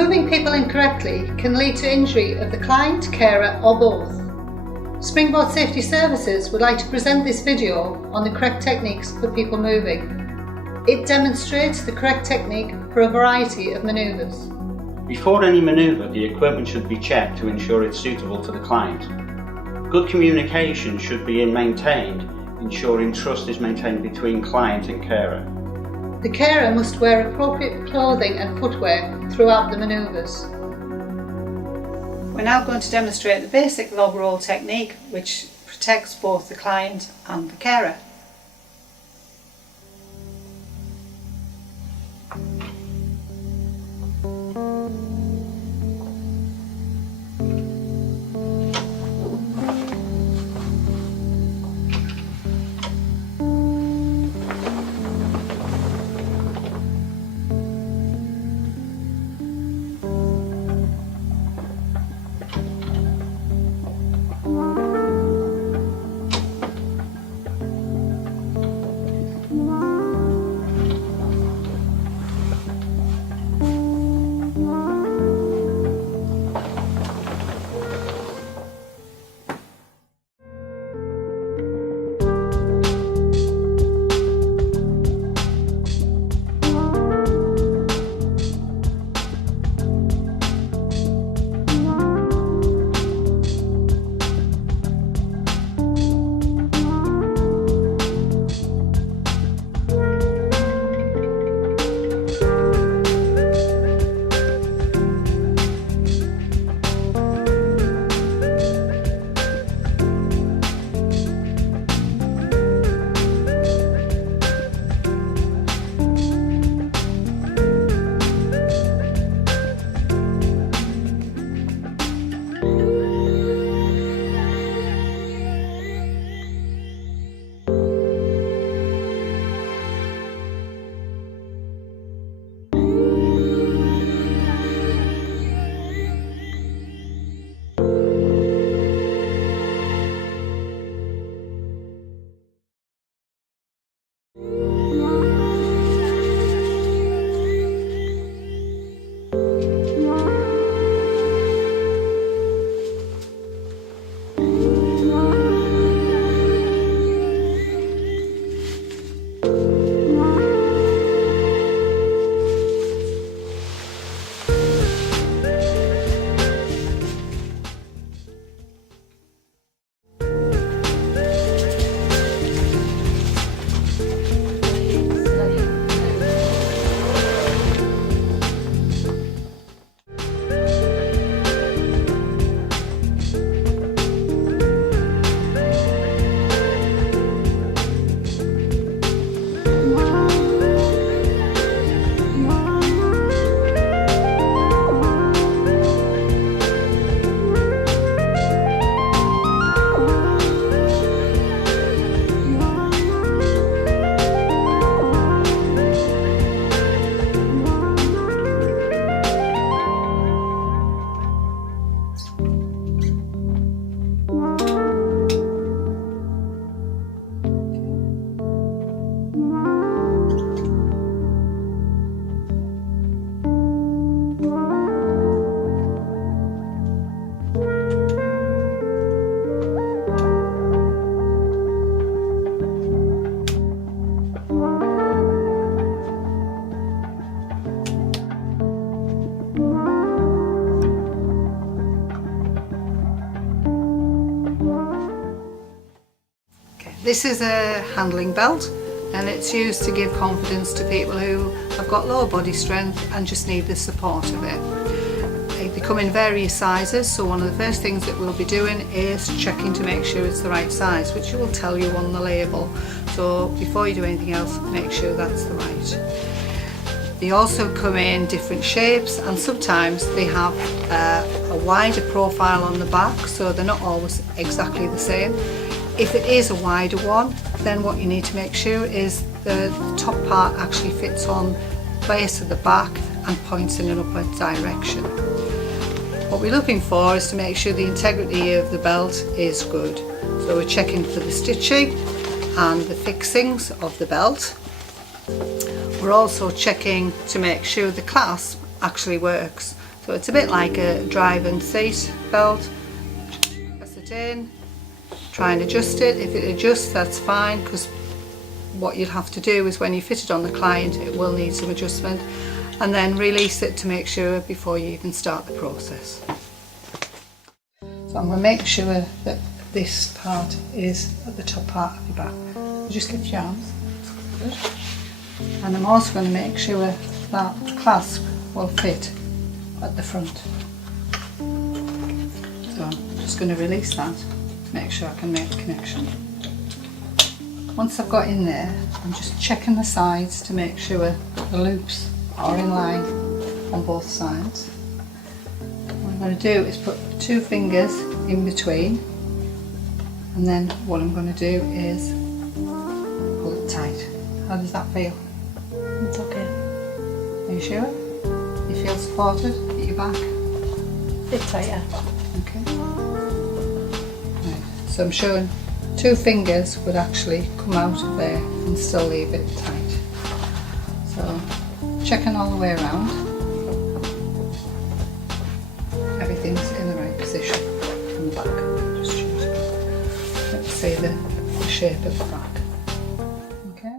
Moving people incorrectly can lead to injury of the client, carer or both. Springboard Safety Services would like to present this video on the correct techniques for people moving. It demonstrates the correct technique for a variety of manoeuvres. Before any manoeuvre, the equipment should be checked to ensure it's suitable to the client. Good communication should be maintained, ensuring trust is maintained between client and carer. The carer must wear appropriate clothing and footwear throughout the manoeuvres. We're now going to demonstrate the basic log roll technique, which protects both the client and the carer. This is a handling belt, and it's used to give confidence to people who have got lower body strength and just need the support of it. They come in various sizes, so one of the first things that we'll be doing is checking to make sure it's the right size, which will tell you on the label. So before you do anything else, make sure that's the right. They also come in different shapes, and sometimes they have a wider profile on the back, so they're not always exactly the same. If it is a wider one, then what you need to make sure is the top part actually fits on the base of the back and points in an upward direction. What we're looking for is to make sure the integrity of the belt is good. So we're checking for the stitching and the fixings of the belt. We're also checking to make sure the clasp actually works. So it's a bit like a driving seat belt. Press it in, try and adjust it. If it adjusts, that's fine, because what you'll have to do is when you fit it on the client, it will need some adjustment, and then release it to make sure before you even start the process. So I'm going to make sure that this part is at the top part of your back. Just lift your arms. Good. And I'm also going to make sure that the clasp will fit at the front. So I'm just going to release that to make sure I can make the connection. Once I've got in there, I'm just checking the sides to make sure the loops are in line on both sides. What I'm going to do is put 2 fingers in between, and then what I'm going to do is pull it tight. How does that feel? It's okay. Are you sure? You feel supported at your back? It's tight, yeah. Okay. Right. So I'm showing 2 fingers would actually come out of there and still leave it tight. So checking all the way around. Everything's in the right position from the back. Just choose. Let's see the shape of the back. Okay.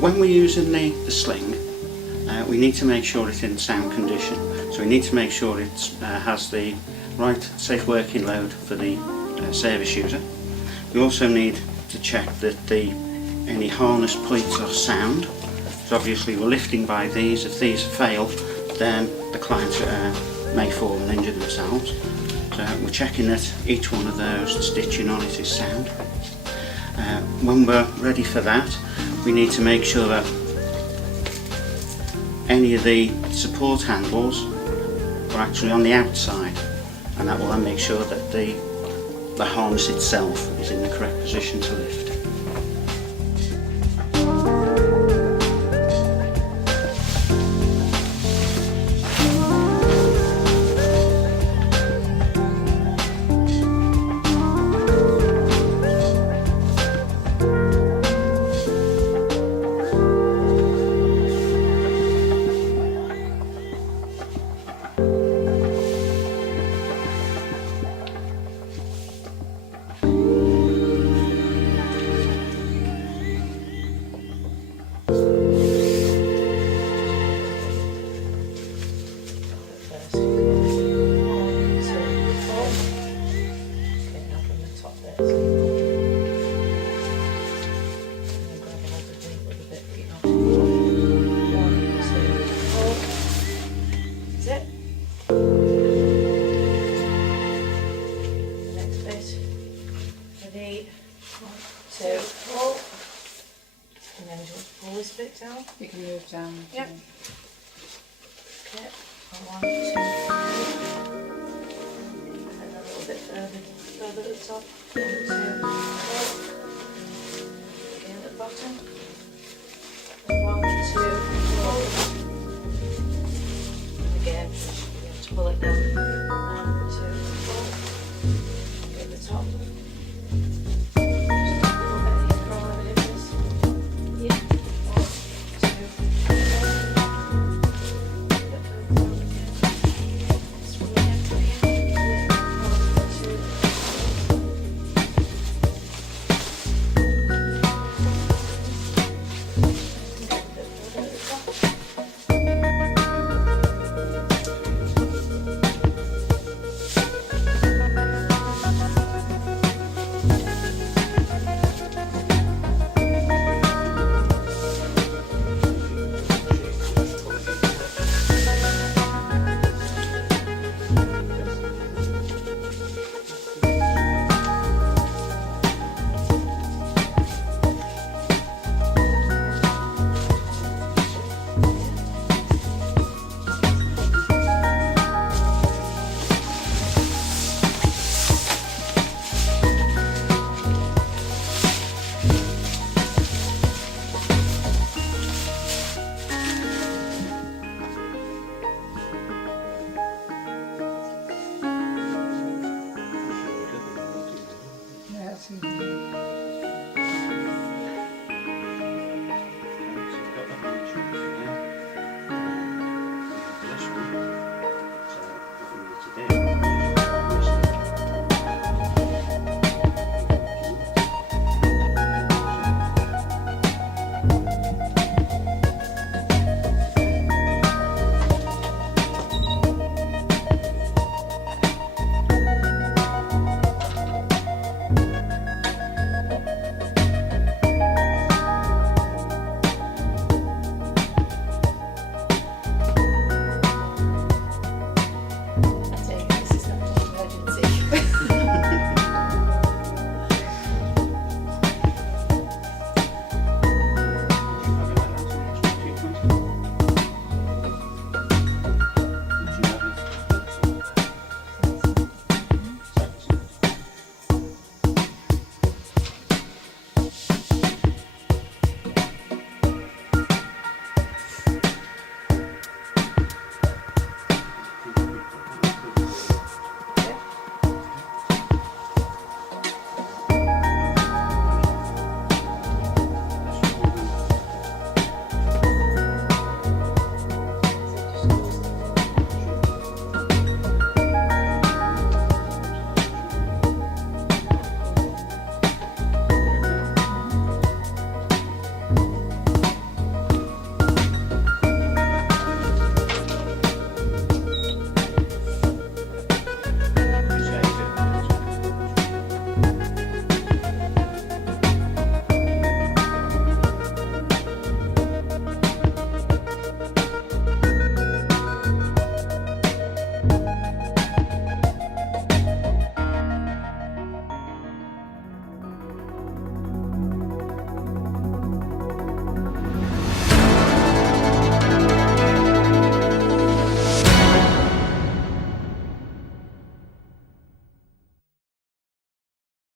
When we're using the sling, we need to make sure it's in sound condition. So we need to make sure it has the right safe working load for the service user. We also need to check that any harness points are sound. So obviously we're lifting by these. If these fail, then the client may fall and injure themselves. So we're checking that each one of those, the stitching on it, is sound. When we're ready for that, we need to make sure that any of the support handles are actually on the outside, and that will then make sure that the harness itself is in the correct position to lift. You can move down. Yep. Okay. 1, 2, 3. And a little bit further at the top. 1, 2, 3. Again at the bottom.